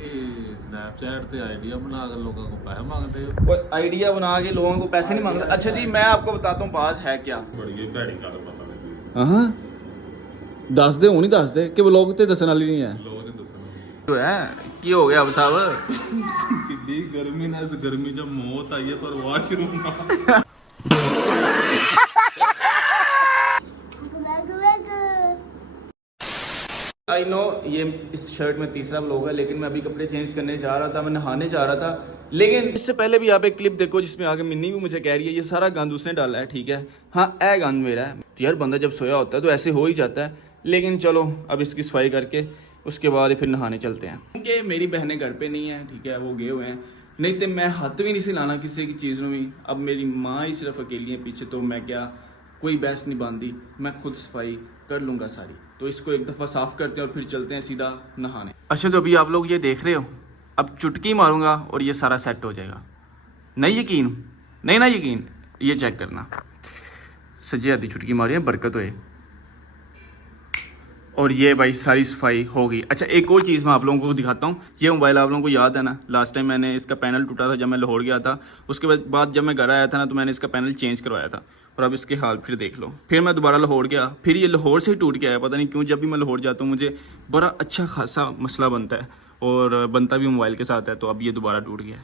Snapchat पे idea बनाकर लोगों को पैसे मांगते हो। वो आइडिया बना के लोगों को पैसे नहीं मांगते। अच्छा जी मैं आपको बताता हूँ बात है क्या। बड़ी भैड़ी गल पता लगी। हाँ दस दे हूँ नहीं दस दे कि लोग तो दसन वाली नहीं है लोग नहीं दसना तो है की हो गया अब साहब कितनी गर्मी ना, इस गर्मी जब मौत आई है पर वॉशरूम ना। आई नो ये इस शर्ट में तीसरा व्लॉग है, लेकिन मैं अभी कपड़े चेंज करने जा रहा था, मैं नहाने जा रहा था। लेकिन इससे पहले भी आप एक क्लिप देखो जिसमें आगे मिन्नी भी मुझे कह रही है ये सारा गंद उसने डाला है, ठीक है। हाँ ए गंद मेरा है तो यार, बंदा जब सोया होता है तो ऐसे हो ही जाता है। लेकिन चलो अब इसकी सफाई करके उसके बाद फिर नहाने चलते हैं, क्योंकि मेरी बहनें घर पे नहीं है, ठीक है, वो गए हुए हैं। नहीं तो मैं हाथ भी नहीं से लाना किसी की चीज़ में भी। अब मेरी माँ ही सिर्फ अकेली है पीछे, तो मैं क्या, कोई बहस नहीं बांधी, मैं खुद सफाई कर लूँगा सारी। तो इसको एक दफ़ा साफ़ करते हैं और फिर चलते हैं सीधा नहाने। अच्छा तो अभी आप लोग ये देख रहे हो, अब चुटकी मारूंगा और ये सारा सेट हो जाएगा। नहीं यकीन, नहीं ना यकीन, ये चेक करना। सज्जे आधी चुटकी मारी है, बरकत होए। और ये भाई सारी सफाई हो गई। अच्छा एक और चीज़ मैं आप लोगों को दिखाता हूँ। ये मोबाइल आप लोगों को याद है ना, लास्ट टाइम मैंने इसका पैनल टूटा था जब मैं लाहौर गया था। उसके बाद जब मैं घर आया था ना, तो मैंने इसका पैनल चेंज करवाया था। और अब इसके हाल फिर देख लो। फिर मैं दोबारा लाहौर गया, फिर ये लाहौर से ही टूट के आया। पता नहीं क्यों जब भी मैं लाहौर जाता हूँ मुझे बड़ा अच्छा खासा मसला बनता है, और बनता भी मोबाइल के साथ है। तो अब ये दोबारा टूट गया,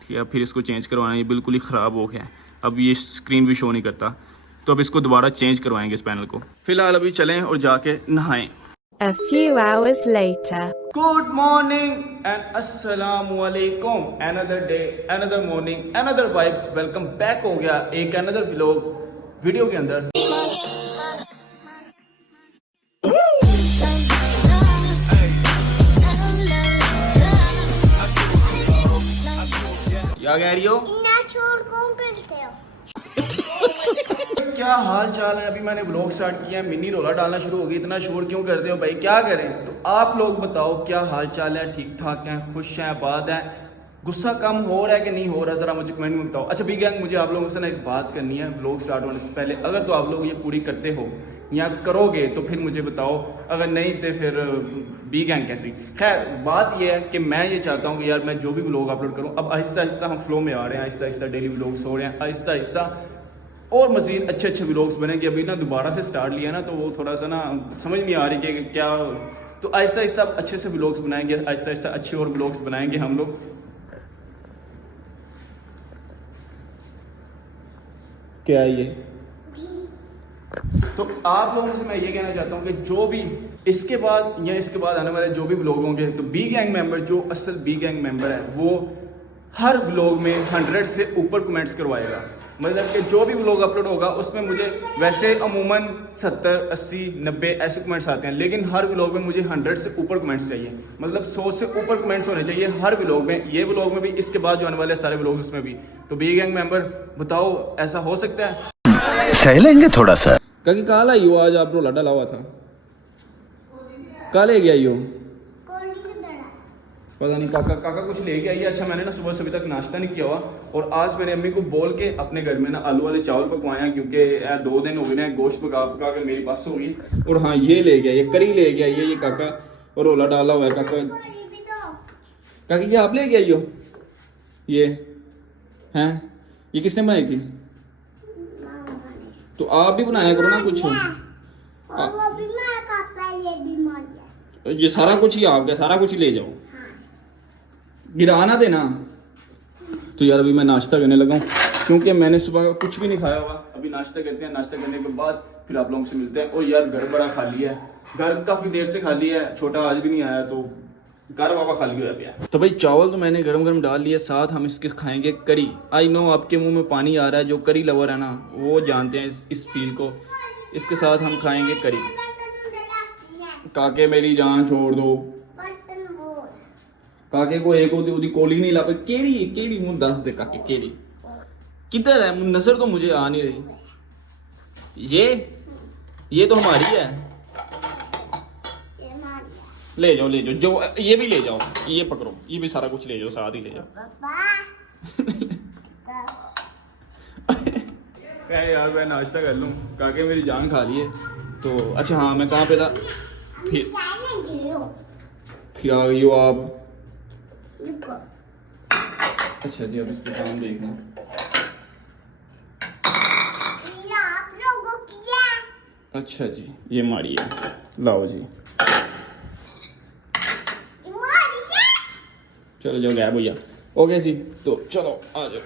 ठीक है। फिर इसको चेंज करवाना, ये बिल्कुल ही ख़राब हो गया है। अब ये स्क्रीन भी शो नहीं करता, तो अब इसको दोबारा चेंज करवाएंगे इस पैनल को। फिलहाल अभी चलें और जाके नहाएं। A few hours later. Good morning and assalamu alaikum. Another day, another morning, another vibes. Welcome back हो गया एक another vlog वीडियो के अंदर। क्या कह रही हो? क्या हाल चाल है? अभी मैंने व्लॉग स्टार्ट किया है, मिनी रोला डालना शुरू हो गई। इतना शोर क्यों करते हो भाई, क्या करें? तो आप लोग बताओ क्या हाल चाल है, ठीक ठाक हैं, खुश हैं, आबाद हैं? गुस्सा कम हो रहा है कि नहीं हो रहा, ज़रा मुझे कमेंट में बताओ। अच्छा बी गैंग, मुझे आप लोगों से ना एक बात करनी है व्लॉग स्टार्ट होने से पहले। अगर तो आप लोग ये पूरी करते हो या करोगे तो फिर मुझे बताओ, अगर नहीं तो फिर बी गैंग कैसी। खैर बात ये है कि मैं ये चाहता हूँ कि यार मैं जो भी व्लॉग अपलोड करूँ, अब आहिस्ता आहिस्ता हम फ्लो में आ रहे हैं, आहिस्ता आहिस्ता डेली व्लॉग्स हो रहे हैं, आहिस्ता आहिस्ता और मज़ीद अच्छे अच्छे व्लॉग्स बनेंगे। अभी ना दोबारा से स्टार्ट लिया ना, तो वो थोड़ा सा ना समझ नहीं आ रही कि क्या। तो आहिस्ता आहिस्ता अच्छे से व्लॉग्स बनाएंगे, आहिस्ता आहिस्ता अच्छे और व्लॉग्स बनाएंगे हम लोग। क्या है ये? तो आप लोगों से मैं ये कहना चाहता हूँ कि जो भी इसके बाद या इसके बाद आने वाले जो भी व्लॉग होंगे, तो बी गैंग मेंबर, जो असल बी गैंग मेंबर है, वो हर व्लॉग में 100 से ऊपर कमेंट्स करवाएगा। मतलब कि जो भी व्लॉग अपलोड होगा उसमें मुझे वैसे अमूमन 70, 80, 90 ऐसे कमेंट्स आते हैं, लेकिन हर व्लॉग में मुझे 100 से ऊपर कमेंट्स चाहिए। मतलब 100 से ऊपर कमेंट्स होने चाहिए हर व्लॉग में, ये व्लॉग में भी, इसके बाद जो आने वाले सारे व्लॉग उसमें भी। तो बी गैंग मेंबर बताओ ऐसा हो सकता है? सह लेंगे थोड़ा सा। काकी कहाँ लाई हो आज? आप रोला डाला हुआ था, कहाँ ले गया यो? पता नहीं, काका कुछ लेके आई है। अच्छा मैंने ना सुबह से अभी तक नाश्ता नहीं किया हुआ, और आज मैंने अम्मी को बोल के अपने घर में ना आलू वाले चावल पकवाए हैं, क्योंकि 2 दिन हो गए ना गोश्त पका पका के मेरी पास हो गई। और हाँ ये ले गया, ये करी ले गया, ये काका, और रोला डाला हुआ है काका। काकी ये आप ले गया यो? ये हैं, ये किसने बनाई थी? तो आप भी बनाया करो ना कुछ। ये सारा कुछ ही आपका, सारा कुछ ही ले जाओ, गिरा ना देना। तो यार अभी मैं नाश्ता करने लगा हूँ, क्योंकि मैंने सुबह का कुछ भी नहीं खाया हुआ। अभी नाश्ता करते हैं, नाश्ता करने के बाद फिर आप लोगों से मिलते हैं। और यार घर बड़ा खाली है, घर काफ़ी देर से खाली है, छोटा आज भी नहीं आया, तो घर वापा खाली हो गया। तो भाई चावल तो मैंने गरम गरम डाल लिए, साथ हम इसके खाएंगे करी। आई नो आपके मुंह में पानी आ रहा है, जो करी लवर है ना वो जानते हैं इस फील को। इसके साथ हम खाएंगे करी। काके मेरी जान छोड़ दो, काके को एक होती कोली नहीं ला पाई। केड़ी मुंह दस दे काके, केड़ी किधर है? नजर तो मुझे आ नहीं रही। ये तो हमारी है, ले जाओ जो ये भी ले जाओ, ये पकड़ो, ये भी सारा कुछ ले जाओ, साथ ही ले जाओ। क्या यार मैं नाश्ता कर लूँ, काके मेरी जान खा ली है। तो अच्छा हाँ मैं कहाँ पे था, फिर आ गई हो आप? अच्छा जी, अब इसका काम देखना। आप लोगों किया अच्छा जी, ये मारिए, लाओ जी, चलो जाओ गया भैया। ओके जी, तो चलो आ जाओ।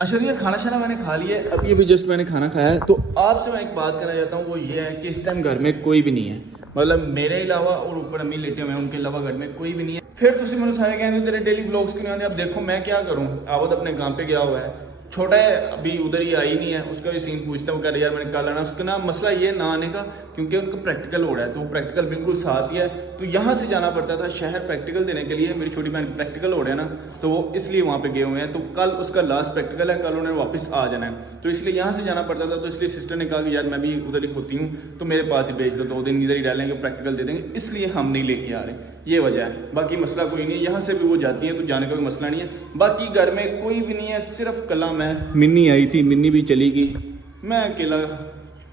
अच्छा जी, खाना शाना मैंने खा लिया है, अभी जस्ट मैंने खाना खाया है। तो आपसे मैं एक बात करना चाहता हूँ, वो ये है कि इस टाइम घर में कोई भी नहीं है, मतलब मेरे अलावा, और ऊपर अम्मी लेटे हुए हैं, उनके अलावा घर में कोई भी नहीं है। फिर तुम मैंने सारे कहते तेरे डेली व्लॉग्स क्यों नहीं आते? अब देखो मैं क्या करूँ, आवत अपने काम पे गया हुआ है, छोटा है अभी उधर ही आई नहीं है, उसका भी सीन पूछता हूँ, कह रहा यार मैंने कल आना। उसका ना मसला ये ना आने का, क्योंकि उनका प्रैक्टिकल हो रहा है, तो वो प्रैक्टिकल बिल्कुल साथ ही है, तो यहाँ से जाना पड़ता था शहर प्रैक्टिकल देने के लिए। मेरी छोटी बहन प्रैक्टिकल हो रहा है ना, तो वो इसलिए वहाँ पे गए हुए हैं। तो कल उसका लास्ट प्रैक्टिकल है, कल उन्हें वापस आ जाना है, तो इसलिए यहाँ से जाना पड़ता था। तो इसलिए सिस्टर ने कहा कि यार मैं भी उधर ही होती हूँ, तो मेरे पास ही भेज दो, 2 दिन इधर ही डालेंगे, प्रैक्टिकल दे देंगे, इसलिए हम नहीं लेके आ रहे, ये वजह है। बाकी मसला कोई नहीं है, यहाँ से भी वो जाती है तो जाने का भी मसला नहीं है। बाकी घर में कोई भी नहीं है, सिर्फ कला मैं, मिन्नी आई थी, मिन्नी भी चली गई, मैं अकेला।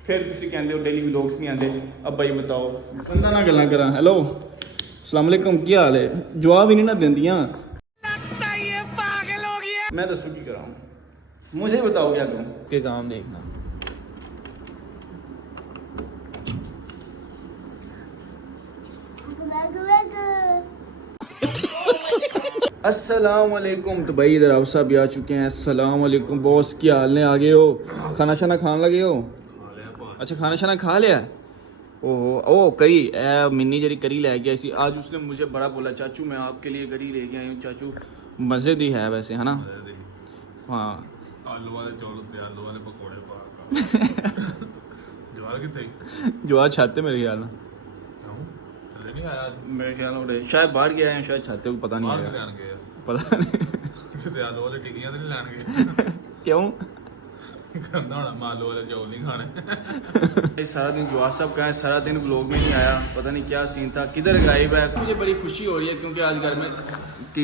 फिर तुम कहते हो डेली व्लॉग्स नहीं आते, अब भाई बताओ, बंदा ना गल्लां करा। हेलो अस्सलाम वालेकुम, क्या हाल है? जवाब ही नहीं ना देंदियां, मैं दसू की कराऊं, मुझे बताओ क्या करूं? के काम देखना। अस्सलाम वालेकुम। तो भाई इधर आप सब भी आ चुके हैं। अस्सलाम वालेकुम बॉस, क्या हाल ने? आ गए हो? खाना शाना खान लगे हो? अच्छा खाना शाना खा लिया? ओ करी मिन्नी जरी करी ले गया इसी आज। उसने मुझे बड़ा बोला, चाचू मैं आपके लिए करी ले गया हूँ चाचू। मजे दी है वैसे, है ना? हाँ, आलू वाले चौल होते, आलू वाले पकौड़े पा जवार कितने जो आज छाते मेरे ख्याल में, चले नहीं आया मेरे ख्याल में शायद बाहर गया है, शायद छाते को पता नहीं बाहर है, लेन गए पता नहीं ਤੇ ਆਲੂ ਵਾਲੇ ਟਿੱਕੀਆਂ ਤੇ ਨਹੀਂ ਲੈਣਗੇ क्यों। ਕਹਿੰਦਾ ਹੁਣ ਆਲੂ ਵਾਲੇ ਚੌਲ ਨਹੀਂ ਖਾਣੇ। सारा दिन जवाब साहब कहा है, सारा दिन व्लॉग में नहीं आया, पता नहीं क्या सीन था, किधर गायब है। मुझे बड़ी खुशी हो रही है क्योंकि आज घर में की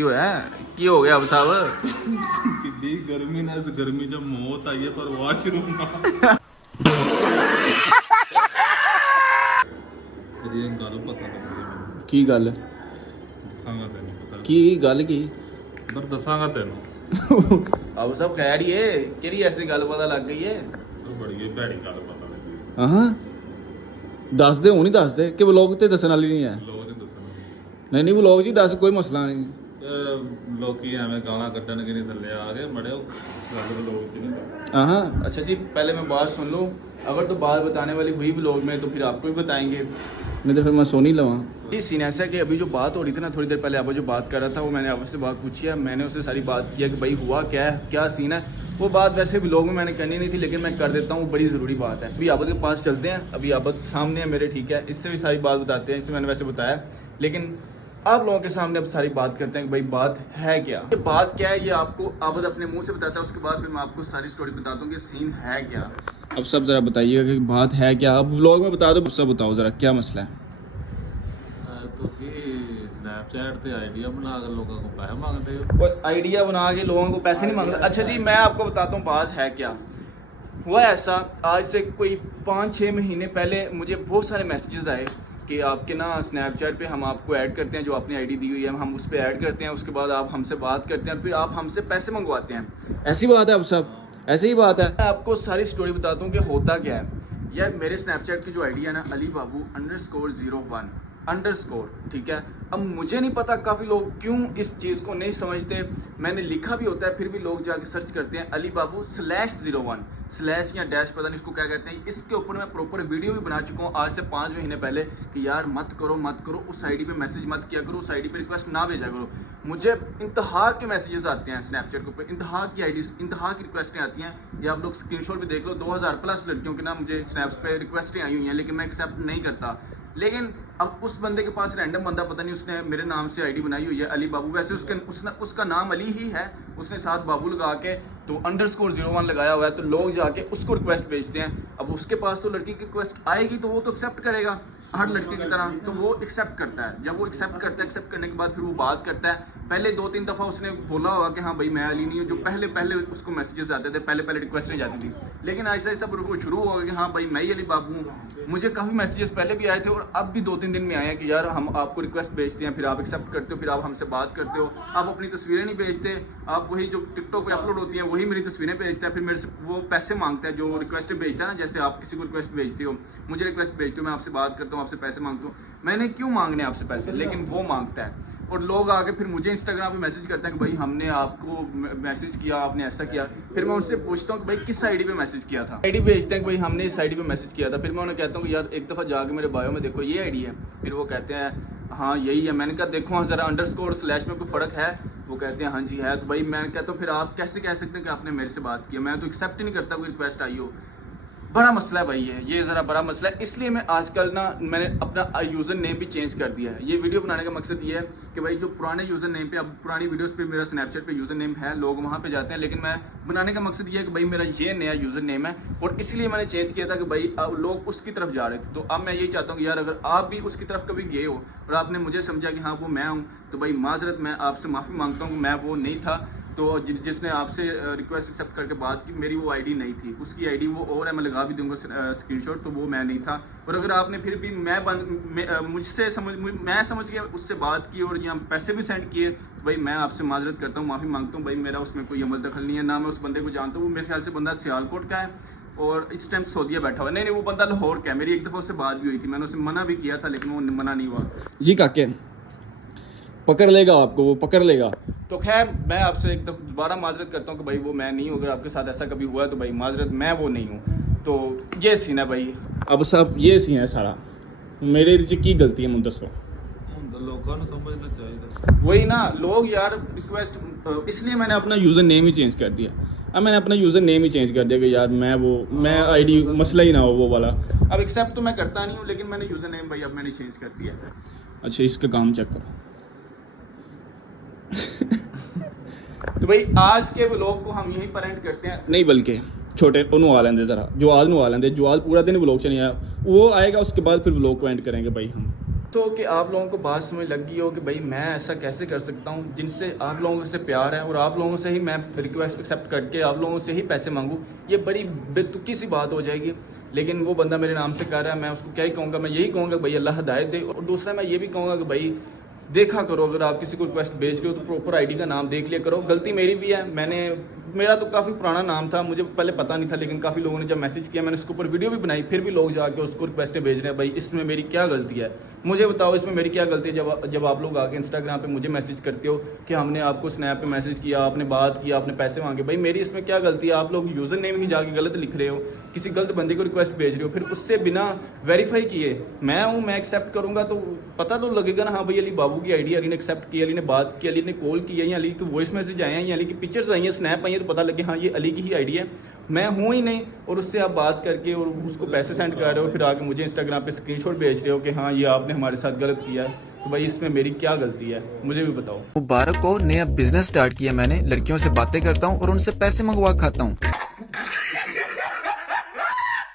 हो गया अब साहब ਕਿੱਡੀ ਗਰਮੀ ਨਾਲ, ਇਸ ਗਰਮੀ 'ਚ ਮੌਤ ਆਈ ਹੈ, ਪਰ ਵਾਸ਼ਰੂਮ ਨਾ ਇਹਦੀ ਗੱਲ ਪਤਾ ਲੱਗੀ ਮੈਨੂੰ। की गल ਦੱਸਾਂਗਾ ਤੈਨੂੰ, ਪਤਾ की गल की ਉਧਰ ਦੱਸਾਂਗਾ ਤੈਨੂੰ। अब सब खैर ये केरी ऐसी गल पता लग गई है। ਉਹ ਬੜੀ ਭੈੜੀ ਗੱਲ ਪਤਾ ਲੱਗੀ, हाँ दस दे, नहीं दस दे कि व्लॉग ते दसन वाली नहीं है। ਲੋਕ ਨਹੀਂ ਦੱਸਣਗੇ। नहीं व्लॉग जी दस, कोई मसला नहीं। ਲੋਕੀ ਐਵੇਂ ਗਾਲਾਂ ਕੱਢਣਗੇ नहीं ਥੱਲੇ आ गए मड़े, ਗੱਲ ਲੋਕ ਚ नहीं करते। हाँ अच्छा जी, पहले मैं बात सुन लूँ, अगर तो बात बताने वाली हुई व्लॉग में तो फिर आपको भी बताएंगे, नहीं तो फिर मैं सो नहीं लवा। ये सीन ऐसा है कि अभी जो बात हो रही थी ना, थोड़ी देर पहले आप जो बात कर रहा था, वो मैंने आपसे बात पूछी है, मैंने उससे सारी बात किया कि भाई हुआ क्या है, क्या सीन है। वो बात वैसे व्लॉग में मैंने करनी नहीं थी, लेकिन मैं कर देता हूँ, वो बड़ी ज़रूरी बात है। अभी आबद के पास चलते हैं, अभी आबद सामने है मेरे, ठीक है, इससे भी सारी बात बताते हैं, इससे मैंने वैसे बताया, लेकिन आप लोगों के सामने अब सारी बात करते हैं कि भाई बात है क्या, ये बात क्या है, ये आपको आबद अपने मुंह से बताता है, उसके बाद फिर मैं आपको सारी स्टोरी बताता हूँ कि सीन है क्या। अब सब ज़रा बताइएगा कि बात है क्या, अब व्लॉग में बता दो, सब बताओ ज़रा क्या मसला है। ਤੁਸੀਂ स्नैपचैट ਤੇ आइडिया बना के लोगों को पैसे मांगते हो। और आइडिया बना के लोगों को पैसे नहीं मांगता। अच्छा जी, मैं आपको बताता हूँ बात है क्या। हुआ ऐसा, आज से कोई 5-6 महीने पहले मुझे बहुत सारे मैसेजेस आए कि आपके ना स्नैपचैट पे हम आपको ऐड करते हैं, जो आपने आईडी दी हुई है हम उस पर ऐड करते हैं, उसके बाद आप हमसे बात करते हैं और फिर आप हमसे पैसे मंगवाते हैं। ऐसी बात है अब सब, ऐसे ही बात है। मैं आपको सारी स्टोरी बताता हूँ कि होता क्या है। यार मेरे स्नैपचैट की जो आईडी है ना, alibabu_01 अंडरस्कोर, ठीक है। अब मुझे नहीं पता काफ़ी लोग क्यों इस चीज़ को नहीं समझते, मैंने लिखा भी होता है फिर भी लोग जाके सर्च करते हैं alibabu/01 स्लैश या डैश, पता नहीं इसको क्या कहते हैं। इसके ऊपर मैं प्रॉपर वीडियो भी बना चुका हूँ आज से 5 महीने पहले कि यार मत करो, उस आईडी पे मैसेज मत किया करो, उस आईडी पे रिक्वेस्ट ना भेजा करो। मुझे इंतहा के मैसेजेस आते हैं स्नैपचैट के ऊपर, इंतहा की आईडीज, इंतहा की रिक्वेस्टें आती हैं। ये आप लोग स्क्रीनशॉट भी देख लो, 2000+ लड़कियों के ना मुझे स्नैप्स पे रिक्वेस्टें आई हुई हैं, लेकिन मैं एक्सेप्ट नहीं करता। लेकिन अब उस बंदे के पास रैंडम बंदा, पता नहीं उसने मेरे नाम से आईडी बनाई हुई है अली बाबू, वैसे उसका नाम अली ही है, उसने साथ बाबू लगा के तो _01 लगाया हुआ है, तो लोग जाके उसको रिक्वेस्ट भेजते हैं। अब उसके पास तो लड़की की रिक्वेस्ट आएगी तो वो तो एक्सेप्ट करेगा हर लड़के की तरह, तो वो एक्सेप्ट करता है। जब वो एक्सेप्ट करता है, एक्सेप्ट करने के बाद फिर वो बात करता है, पहले 2-3 दफ़ा उसने बोला होगा कि हाँ भाई मैं अली नहीं हूँ, जो पहले पहले उसको मैसेजेस आते थे, पहले पहले रिक्वेस्टें जाती थी, लेकिन आहिस्ता आहिस्ता वो शुरू होगा कि हाँ भाई मैं ही अली बाबू हूँ। मुझे काफ़ी मैसेजेस पहले भी आए थे और अब भी 2-3 दिन में आए हैं कि यार हम आपको रिक्वेस्ट भेजते हैं, फिर आप एक्सेप्ट करते हो, फिर आप हमसे बात करते हो, आप अपनी तस्वीरें नहीं भेजते, आप वही जो टिकटॉक पे अपलोड होती हैं वही मेरी तस्वीरें भेजते हैं, फिर मेरे से वो पैसे मांगते हैं जो रिक्वेस्ट भेजता है ना, जैसे आप किसी को रिक्वेस्ट भेजते हो, मुझे रिक्वेस्ट भेजते हो, मैं आपसे बात करता हूँ, आपसे पैसे मांगता हूँ, मैंने क्यों मांगने आपसे पैसे, लेकिन वो मांगता है। और लोग आके फिर मुझे इंस्टाग्राम पे मैसेज करते हैं कि भाई हमने आपको मैसेज किया, आपने ऐसा किया, फिर मैं उनसे पूछता हूँ कि भाई किस आईडी पे मैसेज किया था, आईडी भेजते हैं कि भाई हमने इस आईडी पे मैसेज किया था, फिर मैं उन्हें कहता हूँ कि यार एक दफ़ा जाके मेरे बायो में देखो ये आईडी है, फिर वो कहते हैं हाँ यही है, मैंने कहा देखो ज़रा अंडरस्कोर स्लैश में कोई फ़र्क है, वो कहते हैं हाँ जी है, तो भाई मैं कहता हूँ फिर आप कैसे कह सकते हैं कि आपने मेरे से बात की, मैं तो एक्सेप्ट ही नहीं करता कोई रिक्वेस्ट आई हो। बड़ा मसला है भाई ये ज़रा बड़ा मसला है, इसलिए मैं आजकल ना मैंने अपना यूज़र नेम भी चेंज कर दिया है। ये वीडियो बनाने का मकसद ये है कि भाई जो पुराने यूज़र नेम पे, अब पुरानी वीडियोस पे मेरा स्नैपचैट पे यूज़र नेम है, लोग वहाँ पे जाते हैं, लेकिन मैं बनाने का मकसद ये है कि भाई मेरा ये नया यूज़र नेम है, और इसलिए मैंने चेंज किया था कि भाई लोग उसकी तरफ जा रहे थे। तो अब मैं यही चाहता हूँ कि यार अगर आप भी उसकी तरफ कभी गए हो और आपने मुझे समझा कि हाँ वो मैं हूँ, तो भाई माजरत मैं आपसे माफ़ी मांगता हूँ कि मैं वो नहीं था। तो जिसने आपसे रिक्वेस्ट एक्सेप्ट करके बात की, मेरी वो आईडी नहीं थी, उसकी आईडी वो और है, मैं लगा भी दूंगा स्क्रीनशॉट, तो वो मैं नहीं था। और अगर आपने फिर भी मैं समझ के उससे बात की और यहाँ पैसे भी सेंड किए, तो भाई मैं आपसे माजरत करता हूँ, माफ़ी मांगता हूँ। भाई मेरा उसमें कोई अमल दखल नहीं है, ना मैं उस बंदे को जानता हूँ। वो मेरे ख्याल से बंदा सियालकोट का है और इस टाइम सऊदीया बैठा हुआ है। नहीं वो बंदा लाहौर का है। मेरी एक दफ़ा उससे बात भी हुई थी, मैंने उसे मना भी किया था, लेकिन वो मना नहीं हुआ। जी काके पकड़ लेगा आपको, वो पकड़ लेगा। तो खैर मैं आपसे एक दफ़ा दोबारा माजरत करता हूँ कि भाई वो मैं नहीं हूँ। अगर आपके साथ ऐसा कभी हुआ है तो भाई माजरत, मैं वो नहीं हूँ। तो ये सीन है भाई। अब सब ये सी है सारा मेरे की गलती है मुंतसर। लोगों को समझना चाहिए। वही ना, लोग यार रिक्वेस्ट, इसलिए मैंने अपना यूज़र नेम ही चेंज कर दिया। अब मैंने अपना यूज़र नेम ही चेंज कर दिया कि यार मैं आईडी मसला ही ना हो वो वाला। अब एक्सेप्ट तो मैं करता नहीं हूँ, लेकिन मैंने यूज़र नेम भाई अब मैंने चेंज कर दिया। अच्छा इसका काम चेक करो। तो भाई आज के व्लॉग को हम यहीं पर एंड करते हैं। नहीं बल्कि छोटे ਉਹਨੂੰ आ लेंदे ज़रा, जो आ लेंदे, जो पूरा दिन व्लॉग चल आया, वो आएगा उसके बाद फिर व्लॉग को एंड करेंगे भाई हम। तो कि आप लोगों को बात समझ लग गई हो कि भाई मैं ऐसा कैसे कर सकता हूँ, जिनसे आप लोगों से प्यार है और आप लोगों से ही मैं रिक्वेस्ट एक्सेप्ट करके आप लोगों से ही पैसे मांगूँ, ये बड़ी बेतुकी सी बात हो जाएगी। लेकिन वो बंदा मेरे नाम से कर रहा है, मैं उसको क्या ही कहूँगा, मैं यही कहूँगा भाई अल्लाह हिदायत दे। और दूसरा मैं ये भी कहूँगा कि भाई देखा करो, अगर आप किसी को रिक्वेस्ट भेज रहे हो तो प्रॉपर आईडी का नाम देख लिया करो। गलती मेरी भी है, मेरा तो काफ़ी पुराना नाम था, मुझे पहले पता नहीं था, लेकिन काफ़ी लोगों ने जब मैसेज किया मैंने उसके ऊपर वीडियो भी बनाई, फिर भी लोग जाके उसको रिक्वेस्टें भेज रहे हैं। भाई इसमें मेरी क्या गलती है, मुझे बताओ इसमें मेरी क्या गलती है। जब आप लोग आके इंस्टाग्राम पे मुझे मैसेज करते हो कि हमने आपको स्नैप पे मैसेज किया, आपने बात की, आपने पैसे मांगे, भाई मेरी इसमें क्या गलती है। आप लोग यूज़र नेम ही जाके गलत लिख रहे हो, किसी गलत बंदे को रिक्वेस्ट भेज रहे हो, फिर उससे बिना वेरीफाई किए मैं हूँ, मैं एक्सेप्ट करूँगा तो पता तो लगेगा ना, हाँ भाई अली बाबू की आईडी, अली ने एक्सेप्ट की, अली ने बात की, अली ने कॉल की है, या अली के वॉइस मैसेज आए हैं, या अली की पिक्चर्स आई हैं, स्नैप आई है, तो पता लगे हाँ ये अली की ही आईडी है, मैं हूँ ही नहीं। और उससे आप बात करके और उसको पैसे सेंड कर रहे हो, फिर आके मुझे इंस्टाग्राम पे स्क्रीनशॉट भेज रहे हो कि हाँ ये आपने हमारे साथ गलत किया है, तो भाई इसमें मेरी क्या गलती है, मुझे भी बताओ। मुबारक को नया बिजनेस स्टार्ट किया मैंने, लड़कियों से बातें करता हूँ और उनसे पैसे मंगवा खाता हूँ।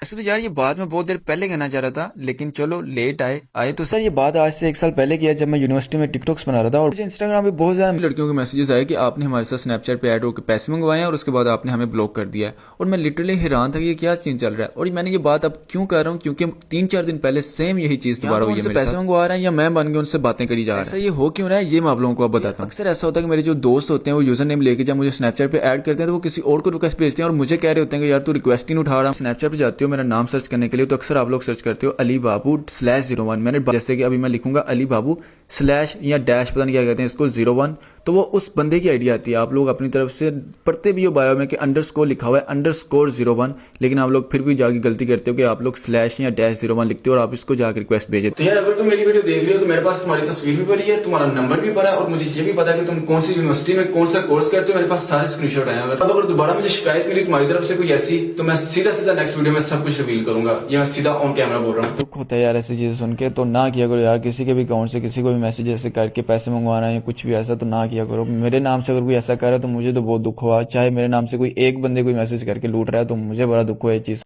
ऐसे तो यार ये बात मैं बहुत देर पहले कहना चाह रहा था, लेकिन चलो लेट आए तो सर ये बात आज से 1 साल पहले किया जब मैं यूनिवर्सिटी में टिकटॉक्स बना रहा था और मुझे इंस्टाग्राम पे बहुत ज्यादा लड़कियों के मैसेजेस आए कि आपने हमारे साथ स्नैपचैट पे ऐड होकर पैसे मंगवाए हैं और उसके बाद आपने हमें ब्लॉक कर दिया है। और मैं लिटरली हैरान था कि ये क्या सीन चल रहा है। और मैंने ये बात अब क्यों कर रहा हूँ, क्योंकि 3-4 दिन पहले सेम यही चीज दोबारा हुई है। पैसे मंगवा रहे हैं या मैं बन गया उनसे बातें करी जा रहा है। ऐसा ये हो क्यों रहा है ये मैं आप लोगों को अब बताता हूँ। अक्सर ऐसा होता है कि मेरे जो दोस्त होते हैं वो यूजर नेम लेके जब मुझे स्नैपचैट पे ऐड करते हैं तो वो किसी और को रिक्वेस्ट भेजते हैं और मुझे कह रहे होते हैं कि यार तू रिक्वेस्ट ही नहीं उठा रहा। स्नैपचैट पे जाते हो मेरा नाम सर्च करने के लिए तो अक्सर आप लोग सर्च करते हो अली बाबू /01। मैंने जैसे कि अभी मैं लिखूंगा अली बाबू स्लैश या डैश पता नहीं क्या कहते हैं इसको 01, तो वो उस बंदे की आईडी आती है। आप लोग अपनी तरफ से पढ़ते भी हो बायो में कि अंडरस्कोर लिखा हुआ है _01, लेकिन आप लोग फिर भी जाके गलती करते हो कि आप लोग स्लैश या -01 लिखते हो और आप इसको जाकर रिक्वेस्ट भेजे। तो यार अगर तुम मेरी वीडियो देख रहे हो तो मेरे पास तुम्हारी तस्वीर भी पड़ी है, तुम्हारा नंबर भी पड़ा है और मुझे ये भी पता है कि तुम कौन सी यूनिवर्सिटी में कौन सा कोर्स करते हो। मेरे पास सारे स्क्रीनशॉट आए हैं। अगर दोबारा मुझे शिकायत मिली तुम्हारी तरफ से कोई ऐसी, तो मैं सीधा नेक्स्ट वीडियो में सब कुछ रिवील करूंगा। ये मैं सीधा ऑन कैमरा बोल रहा हूँ। दुख होता है यार ऐसी चीजें सुन के, तो ना किया करो यार। किसी के भी अकाउंट से किसी को भी मैसेज ऐसे करके पैसे मंगवाना या कुछ भी ऐसा तो ना किया करो। मेरे नाम से अगर कोई ऐसा करे तो मुझे तो बहुत दुख हुआ। चाहे मेरे नाम से कोई एक बंदे कोई मैसेज करके लूट रहा है तो मुझे बड़ा दुख हुआ ये चीज।